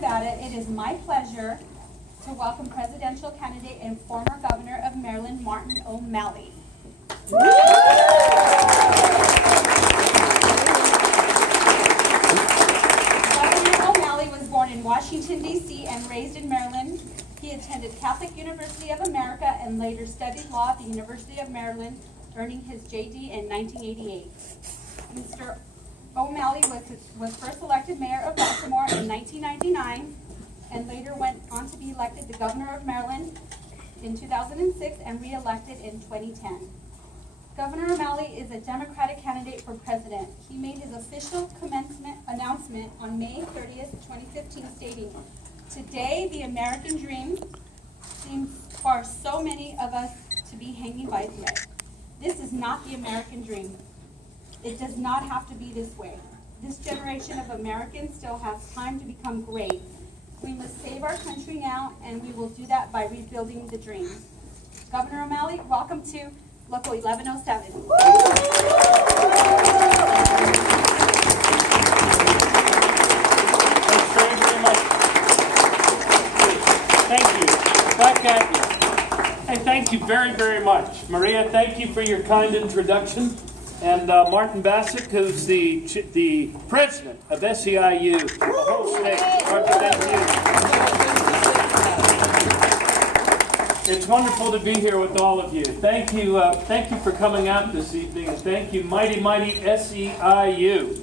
Nevada, it is my pleasure to welcome presidential candidate and former governor of Maryland, Martin O'Malley. Governor O'Malley was born in Washington, D.C. and raised in Maryland. He attended Catholic University of America and later studied law at the University of Maryland, earning his J.D. in 1988. Mr. O'Malley was first elected mayor of Baltimore in 1999 and later went on to be elected the governor of Maryland in 2006 and re-elected in 2010. Governor O'Malley is a Democratic candidate for president. He made his official announcement on May 30th, 2015, stating, "Today, the American dream seems for so many of us to be hanging by a thread. This is not the American dream. It does not have to be this way. This generation of Americans still has time to become great. We must save our country now, and we will do that by rebuilding the dream." Governor O'Malley, welcome to Local 1107. Thanks very much. Thank you. Back at you. Hey, thank you very, very much. Maria, thank you for your kind introduction. And Martin Bassett, who's the president of SEIU, the whole state. Martin, thank you. It's wonderful to be here with all of you. Thank you for coming out this evening, and thank you, mighty, mighty SEIU.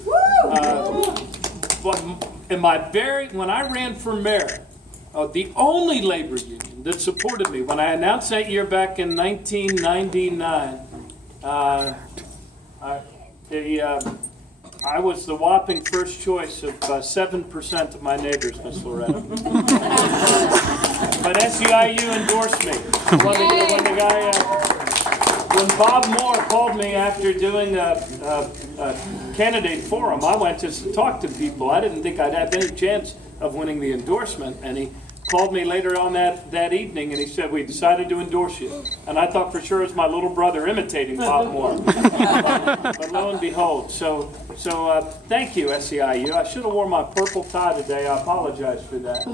When I ran for mayor, the only labor union that supported me when I announced that year back in 1999. I was the whopping first choice of 7% of my neighbors, Miss Loretta. But SEIU endorsed me. When Bob Moore called me after doing a candidate forum, I went to talk to people. I didn't think I'd have any chance of winning the endorsement, and he called me later on that evening, and he said, "We decided to endorse you." And I thought for sure it was my little brother imitating Bob Moore. But lo and behold, so thank you, SEIU. I should have worn my purple tie today. I apologize for that.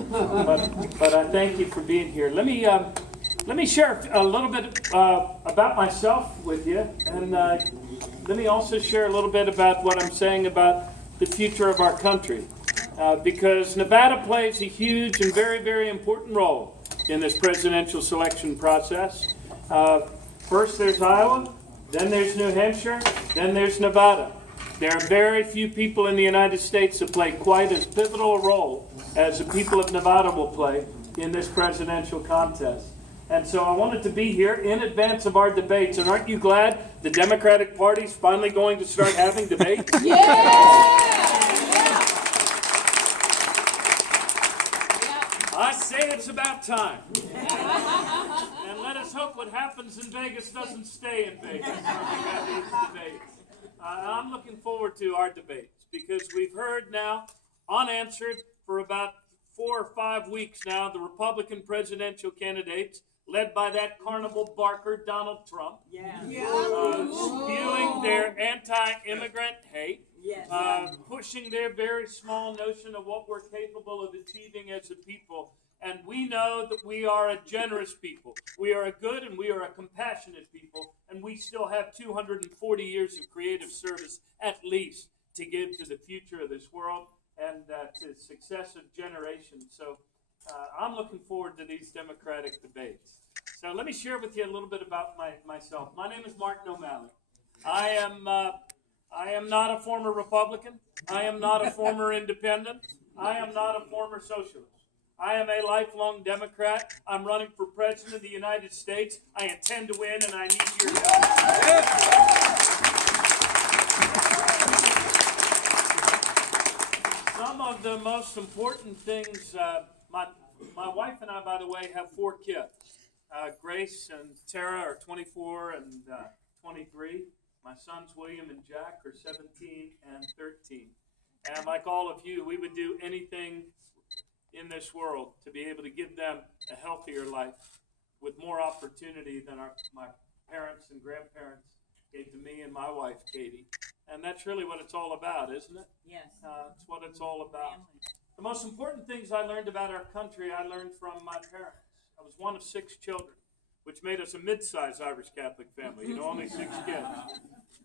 But I thank you for being here. Let me share a little bit about myself with you, and let me also share a little bit about what I'm saying about the future of our country. Because Nevada plays a huge and very, very important role in this presidential selection process. First there's Iowa, then there's New Hampshire, then there's Nevada. There are very few people in the United States that play quite as pivotal a role as the people of Nevada will play in this presidential contest. And so I wanted to be here in advance of our debates. And aren't you glad the Democratic Party's finally going to start having debates? Yeah! I say it's about time. And let us hope what happens in Vegas doesn't stay in Vegas. I'm looking forward to our debates because we've heard now, unanswered for about 4 or 5 weeks now, the Republican presidential candidates, led by that carnival barker, Donald Trump, spewing their anti-immigrant hate, pushing their very small notion of what we're capable of achieving as a people. And we know that we are a generous people. We are a good and we are a compassionate people. And we still have 240 years of creative service, at least, to give to the future of this world and to successive generations. So I'm looking forward to these Democratic debates. So let me share with you a little bit about myself. My name is Martin O'Malley. I am not a former Republican. I am not a former independent. I am not a former socialist. I am a lifelong Democrat. I'm running for President of the United States. I intend to win, and I need your help. Some of the most important things, my wife and I, by the way, have 4 kids. Grace and Tara are 24 and 23. My sons, William and Jack, are 17 and 13. And like all of you, we would do anything in this world to be able to give them a healthier life with more opportunity than my parents and grandparents gave to me and my wife, Katie. And that's really what it's all about, isn't it? Yes. It's what it's all about. The most important things I learned about our country, I learned from my parents. I was one of 6 children, which made us a mid-sized Irish Catholic family, only 6 kids.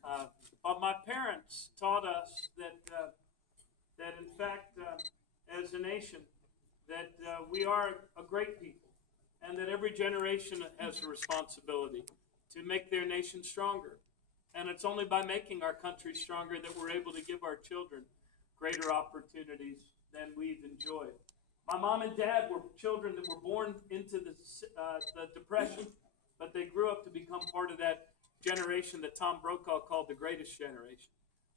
But my parents taught us that in fact, as a nation, that we are a great people, and that every generation has a responsibility to make their nation stronger. And it's only by making our country stronger that we're able to give our children greater opportunities than we've enjoyed. My mom and dad were children that were born into the Depression, but they grew up to become part of that generation that Tom Brokaw called the greatest generation.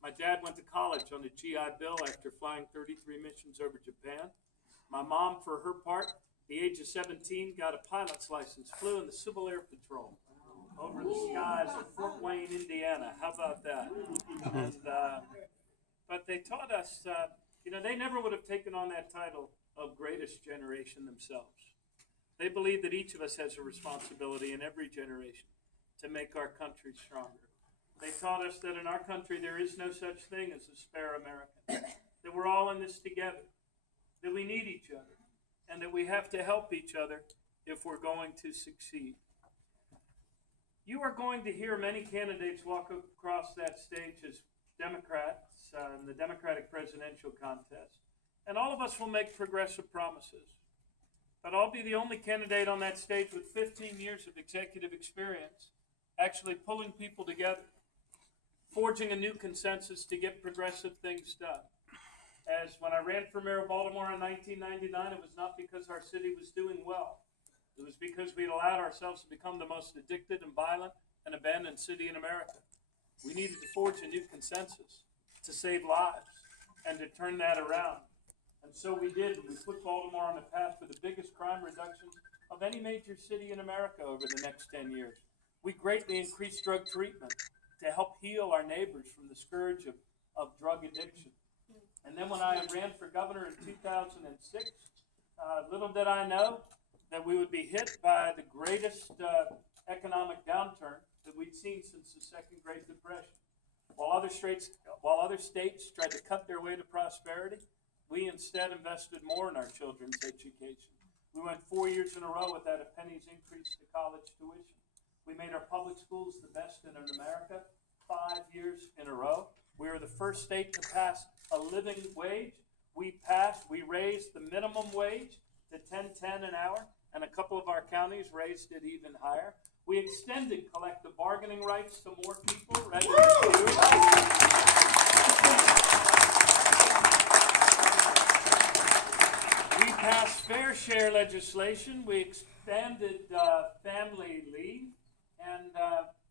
My dad went to college on the GI Bill after flying 33 missions over Japan. My mom, for her part, at the age of 17, got a pilot's license, flew in the Civil Air Patrol over the skies of Fort Wayne, Indiana. How about that? And, but they taught us, they never would have taken on that title of greatest generation themselves. They believe that each of us has a responsibility in every generation to make our country stronger. They taught us that in our country there is no such thing as a spare American, that we're all in this together, that we need each other, and that we have to help each other if we're going to succeed. You are going to hear many candidates walk across that stage as Democrats in the Democratic presidential contest, and all of us will make progressive promises. But I'll be the only candidate on that stage with 15 years of executive experience actually pulling people together, forging a new consensus to get progressive things done. As when I ran for mayor of Baltimore in 1999, it was not because our city was doing well. It was because we had allowed ourselves to become the most addicted and violent and abandoned city in America. We needed to forge a new consensus to save lives and to turn that around. And so we did. We put Baltimore on a path for the biggest crime reductions of any major city in America over the next 10 years. We greatly increased drug treatment to help heal our neighbors from the scourge of drug addiction. And then when I ran for governor in 2006, little did I know that we would be hit by the greatest economic downturn that we'd seen since the Second Great Depression. While other states tried to cut their way to prosperity, we instead invested more in our children's education. We went 4 years in a row without a penny's increase to college tuition. We made our public schools the best in America 5 years in a row. We were the first state to pass a living wage. We raised the minimum wage to $10.10 an hour, and a couple of our counties raised it even higher. We extended collective bargaining rights to more people rather than fewer. We passed fair share legislation. We expanded family leave, and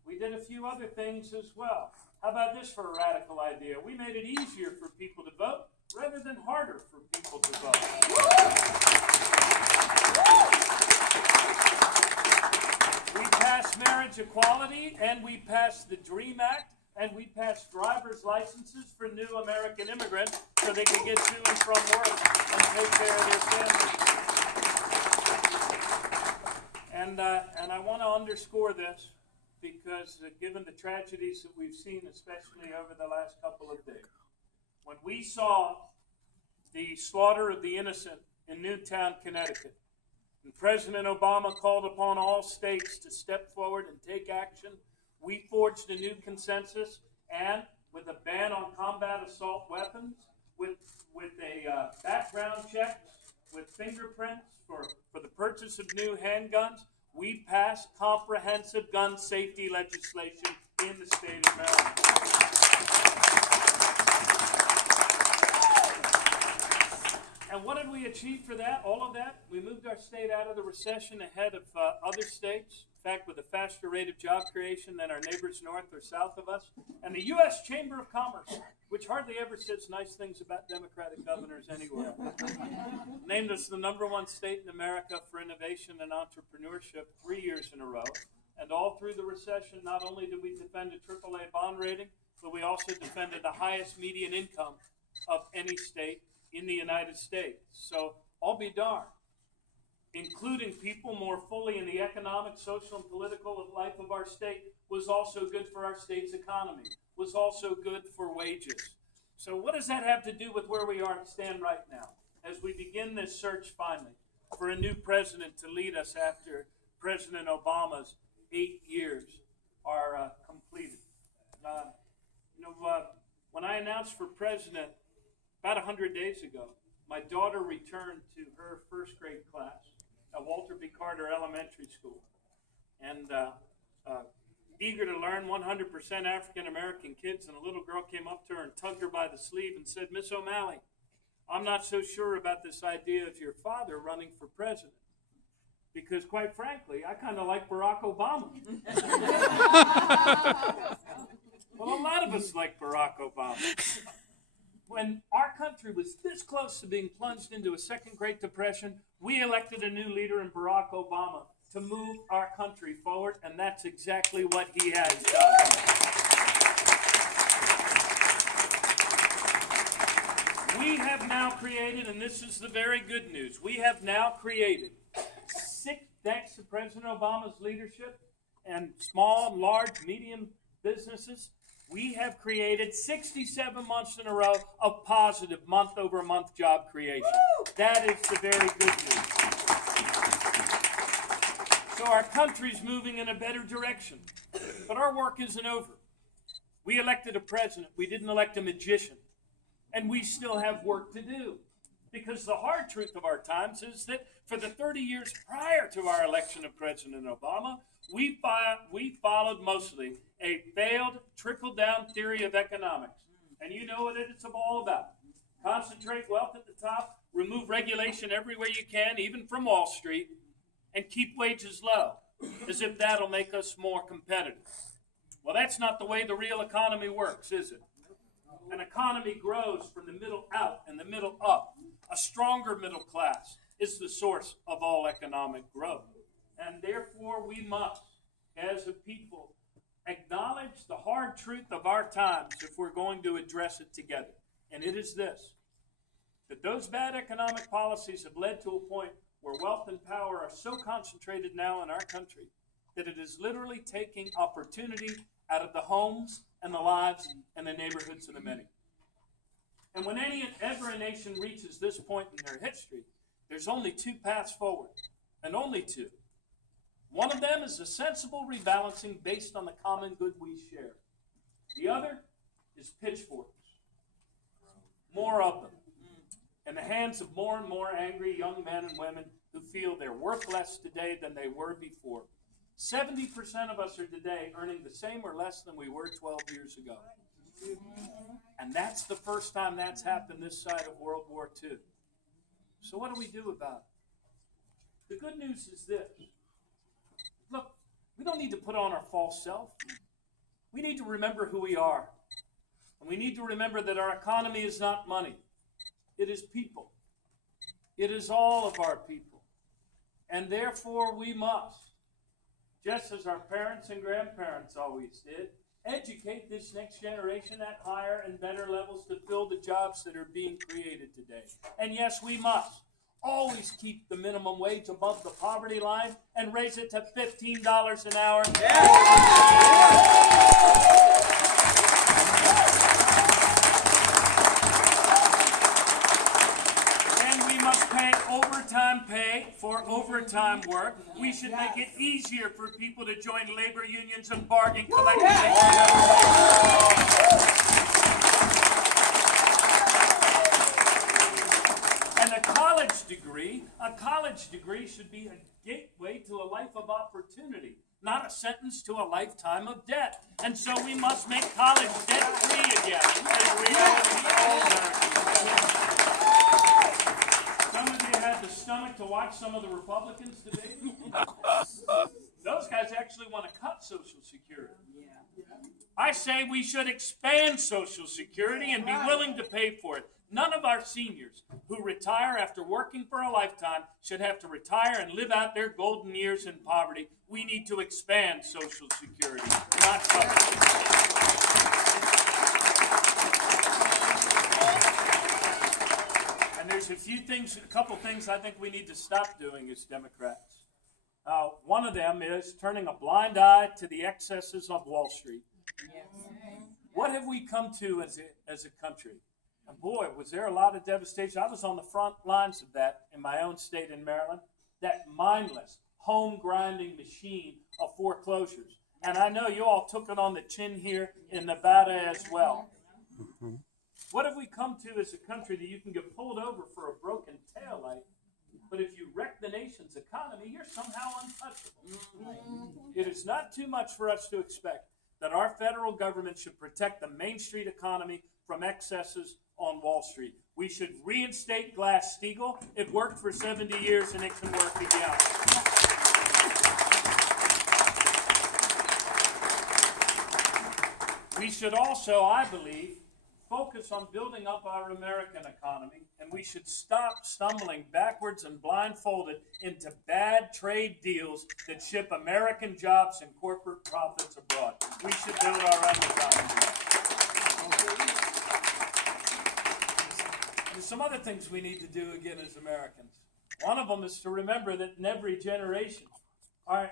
we did a few other things as well. How about this for a radical idea? We made it easier for people to vote rather than harder for people to vote. We passed marriage equality, and we passed the DREAM Act, and we passed driver's licenses for new American immigrants so they could get to and from work and take care of their families. And I want to underscore this because given the tragedies that we've seen, especially over the last couple of days, when we saw the slaughter of the innocent in Newtown, Connecticut, and President Obama called upon all states to step forward and take action, we forged a new consensus, and with a ban on combat assault weapons, with a background check, with fingerprints for the purchase of new handguns, we passed comprehensive gun safety legislation in the state of Maryland. And what did we achieve for that? All of that? We moved our state out of the recession ahead of other states. In fact, with a faster rate of job creation than our neighbors north or south of us. And the U.S. Chamber of Commerce, which hardly ever says nice things about Democratic governors anywhere, named us the #1 state in America for innovation and entrepreneurship 3 years in a row. And all through the recession, not only did we defend a AAA bond rating, but we also defended the highest median income of any state in the United States. So I'll be darned. Including people more fully in the economic, social, and political life of our state was also good for our state's economy, was also good for wages. So what does that have to do with where we stand right now? as we begin this search finally for a new president to lead us after President Obama's 8 years are completed. When I announced for president about 100 days ago, my daughter returned to her first grade class at Walter B. Carter Elementary School. And eager to learn, 100% African American kids, and a little girl came up to her and tugged her by the sleeve and said, "Miss O'Malley, I'm not so sure about this idea of your father running for president. Because quite frankly, I kind of like Barack Obama." Well, a lot of us like Barack Obama. When our country was this close to being plunged into a second Great Depression, we elected a new leader in Barack Obama to move our country forward, and that's exactly what he has done. We have now created, and this is the very good news, we have now created, thanks to President Obama's leadership and small, large, medium businesses, we have created 67 months in a row of positive month-over-month job creation. That is the very good news. So our country's moving in a better direction. But our work isn't over. We elected a president. We didn't elect a magician. And we still have work to do. Because the hard truth of our times is that for the 30 years prior to our election of President Obama, we followed mostly a failed trickle-down theory of economics. And you know what it's all about. Concentrate wealth at the top, remove regulation everywhere you can, even from Wall Street, and keep wages low, as if that'll make us more competitive. Well, that's not the way the real economy works, is it? An economy grows from the middle out and the middle up. A stronger middle class is the source of all economic growth. And therefore we must, as a people, acknowledge the hard truth of our times if we're going to address it together. And it is this, that those bad economic policies have led to a point where wealth and power are so concentrated now in our country that it is literally taking opportunity out of the homes and the lives and the neighborhoods of the many. And when ever a nation reaches this point in their history, there's only two paths forward, and only two. One of them is a sensible rebalancing based on the common good we share. The other is pitchforks. More of them. In the hands of more and more angry young men and women who feel they're worth less today than they were before. 70% of us are today earning the same or less than we were 12 years ago. And that's the first time that's happened this side of World War II. So what do we do about it? The good news is this. Look, we don't need to put on our false self. We need to remember who we are. And we need to remember that our economy is not money. It is people. It is all of our people. And therefore we must, just as our parents and grandparents always did, educate this next generation at higher and better levels to fill the jobs that are being created today. And yes, we must always keep the minimum wage above the poverty line and raise it to $15 an hour. Overtime pay for overtime work. We should make it easier for people to join labor unions and bargain collectively. And a college degree should be a gateway to a life of opportunity, not a sentence to a lifetime of debt. And so we must make college debt-free again as a reality for all Americans. Some of you had the stomach to watch some of the Republicans debate. Those guys actually want to cut Social Security. I say we should expand Social Security and be willing to pay for it. None of our seniors who retire after working for a lifetime should have to retire and live out their golden years in poverty. We need to expand Social Security, not cut it. And there's a couple things I think we need to stop doing as Democrats. One of them is turning a blind eye to the excesses of Wall Street. Yes. What have we come to as a country? And boy, was there a lot of devastation. I was on the front lines of that in my own state in Maryland. That mindless, home grinding machine of foreclosures. And I know you all took it on the chin here in Nevada as well. What have we come to as a country that you can get pulled over for a broken taillight, but if you wreck the nation's economy, you're somehow untouchable? It is not too much for us to expect that our federal government should protect the Main Street economy from excesses on Wall Street. We should reinstate Glass-Steagall. It worked for 70 years and it can work again. We should also, I believe, focus on building up our American economy, and we should stop stumbling backwards and blindfolded into bad trade deals that ship American jobs and corporate profits abroad. We should build our own economy. There's some other things we need to do again as Americans. One of them is to remember that in every generation, our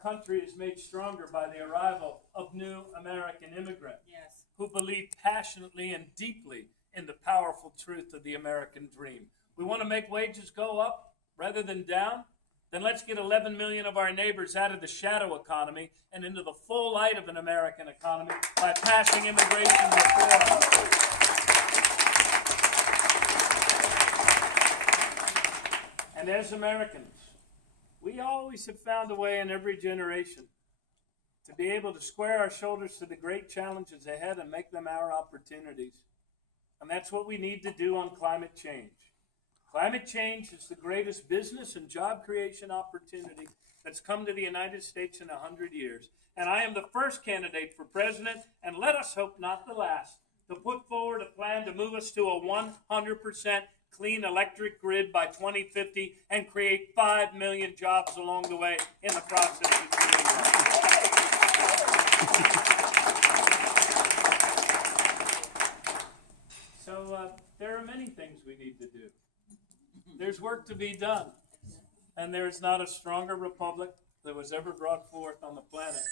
country is made stronger by the arrival of new American immigrants. Yes. Who believe passionately and deeply in the powerful truth of the American dream. We want to make wages go up rather than down? Then let's get 11 million of our neighbors out of the shadow economy and into the full light of an American economy by passing immigration reform. And as Americans, we always have found a way in every generation to be able to square our shoulders to the great challenges ahead and make them our opportunities. And that's what we need to do on climate change. Climate change is the greatest business and job creation opportunity that's come to the United States in 100 years. And I am the first candidate for president, and let us hope not the last, to put forward a plan to move us to a 100% clean electric grid by 2050 and create 5 million jobs along the way in the process of doing that. So there are many things we need to do. There's work to be done. And there's not a stronger republic that was ever brought forth on the planet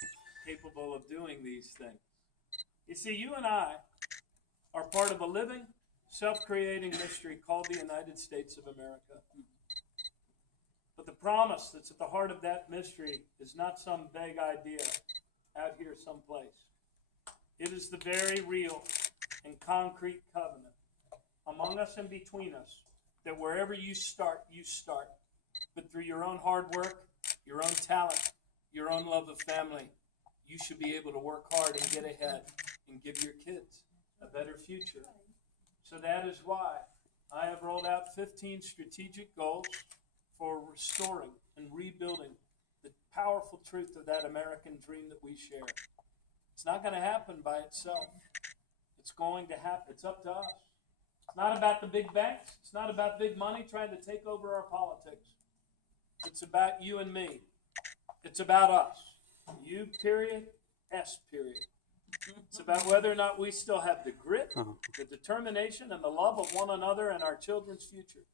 capable of doing these things. You see, you and I are part of a living, self-creating mystery called the United States of America. But the promise that's at the heart of that mystery is not some vague idea out here someplace. It is the very real and concrete covenant among us and between us that wherever you start, but through your own hard work, your own talent, your own love of family, you should be able to work hard and get ahead and give your kids a better future. So that is why I have rolled out 15 strategic goals for restoring and rebuilding the powerful truth of that American dream that we share. It's not going to happen by itself. It's going to happen. It's up to us. It's not about the big banks. It's not about big money trying to take over our politics. It's about you and me. It's about us. You, period, S, period. It's about whether or not we still have the grit, the determination, and the love of one another and our children's future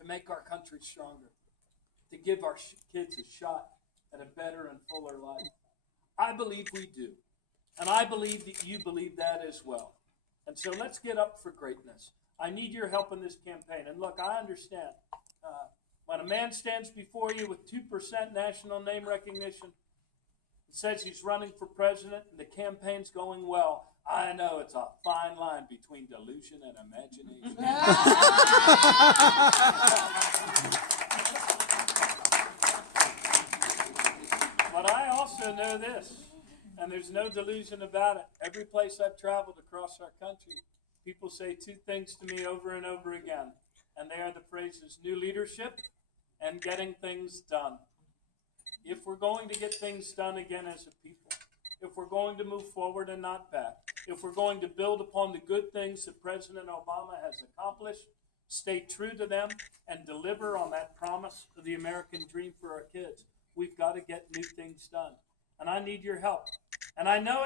to make our country stronger, to give our kids a shot at a better and fuller life. I believe we do. And I believe that you believe that as well. And so let's get up for greatness. I need your help in this campaign. And look, I understand. When a man stands before you with 2% national name recognition, says he's running for president and the campaign's going well, I know it's a fine line between delusion and imagination. But I also know this, and there's no delusion about it. Every place I've traveled across our country, people say two things to me over and over again, and they are the phrases new leadership and getting things done. If we're going to get things done again as a people, if we're going to move forward and not back, if we're going to build upon the good things that President Obama has accomplished, stay true to them, and deliver on that promise of the American dream for our kids, we've got to get new things done. And I need your help. And I know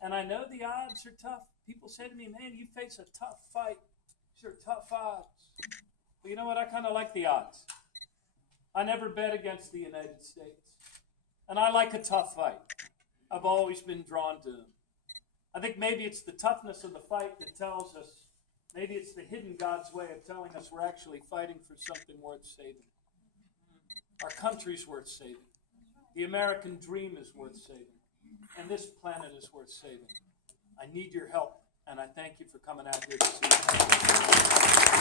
the odds are tough. People say to me, man, you face a tough fight. These are tough odds. But you know what? I kind of like the odds. I never bet against the United States. And I like a tough fight. I've always been drawn to them. I think maybe it's the toughness of the fight that tells us Maybe it's the hidden God's way of telling us we're actually fighting for something worth saving. Our country's worth saving. The American dream is worth saving. And this planet is worth saving. I need your help, and I thank you for coming out here this evening.